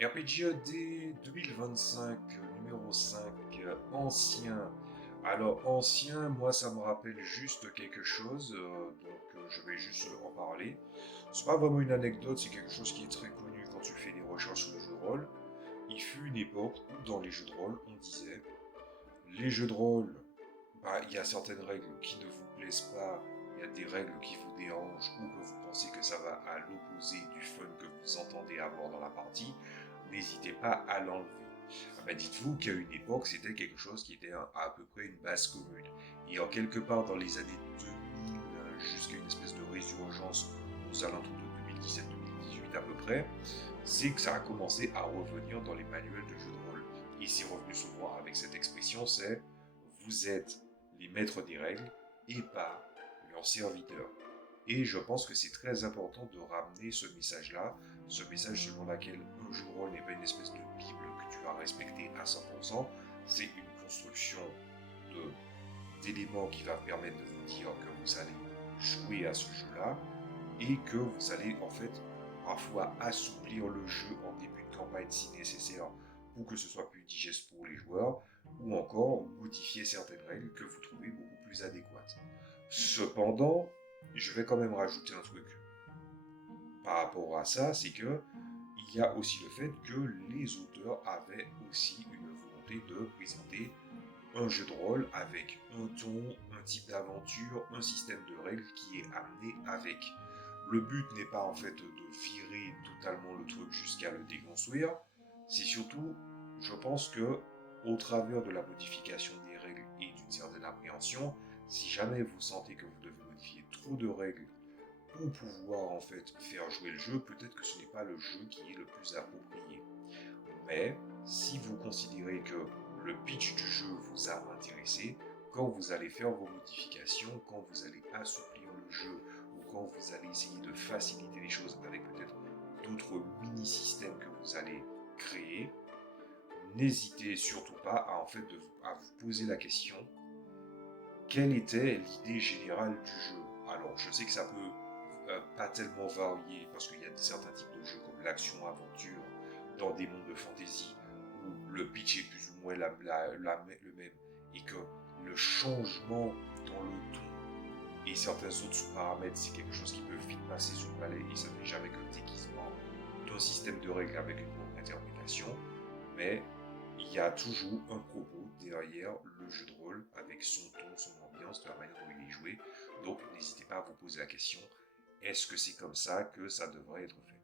RPGAD 2025, numéro 5, ancien. Alors, ancien, moi, ça me rappelle juste quelque chose, je vais juste en parler. C'est pas vraiment une anecdote, c'est quelque chose qui est très connu quand tu fais des recherches sur le jeu de rôle. Il fut une époque où, dans les jeux de rôle, on disait les jeux de rôle, bah, il y a certaines règles qui ne vous plaisent pas, il y a des règles qui vous dérangent ou que vous pensez que ça va à l'opposé du fun que vous entendez avoir dans la partie, n'hésitez pas à l'enlever. Ah bah, dites-vous qu'à une époque, c'était quelque chose qui était à peu près une base commune. Et en quelque part dans les années 2000, jusqu'à une espèce de résurgence aux alentours de 2017-2018 à peu près, c'est que ça a commencé à revenir dans les manuels de jeux de rôle. Et c'est revenu souvent avec cette expression, c'est vous êtes les maîtres des règles et pas leurs serviteurs. Et je pense que c'est très important de ramener ce message-là, ce message selon lequel un jeu de rôle n'est pas une espèce de bible que tu vas respecter à 100%, c'est une construction d'éléments qui va permettre de vous dire que vous allez jouer à ce jeu-là et que vous allez en fait parfois assouplir le jeu en début de campagne si nécessaire pour que ce soit plus digeste pour les joueurs ou encore modifier certaines règles que vous trouvez beaucoup plus adéquates. Cependant, je vais quand même rajouter un truc par rapport à ça, c'est que il y a aussi le fait que les auteurs avaient aussi une volonté de présenter un jeu de rôle avec un ton, un type d'aventure, un système de règles qui est amené avec. Le but n'est pas en fait de virer totalement le truc jusqu'à le déconstruire, c'est surtout, je pense que au travers de la modification des règles et d'une certaine appréhension, si jamais vous sentez que vous devez modifier trop de règles pour pouvoir en fait faire jouer le jeu, peut-être que ce n'est pas le jeu qui est le plus approprié. Mais si vous considérez que le pitch du jeu vous a intéressé, quand vous allez faire vos modifications, quand vous allez assouplir le jeu ou quand vous allez essayer de faciliter les choses avec peut-être d'autres mini-systèmes que vous allez créer, n'hésitez surtout pas à, en fait, à vous poser la question quelle était l'idée générale du jeu. Alors, je sais que ça peut pas tellement varier parce qu'il y a certains types de jeux comme l'action-aventure dans des mondes de fantasy où le pitch est plus ou moins le même et que le changement dans le ton et certains autres sous-paramètres, c'est quelque chose qui peut vite passer sous le balai et ça n'est jamais qu'un déguisement d'un système de règles avec une bonne interprétation, mais il y a toujours un propos derrière le jeu de rôle avec son ton, son ambiance, de la manière dont il est joué. Donc n'hésitez pas à vous poser la question, est-ce que c'est comme ça que ça devrait être fait?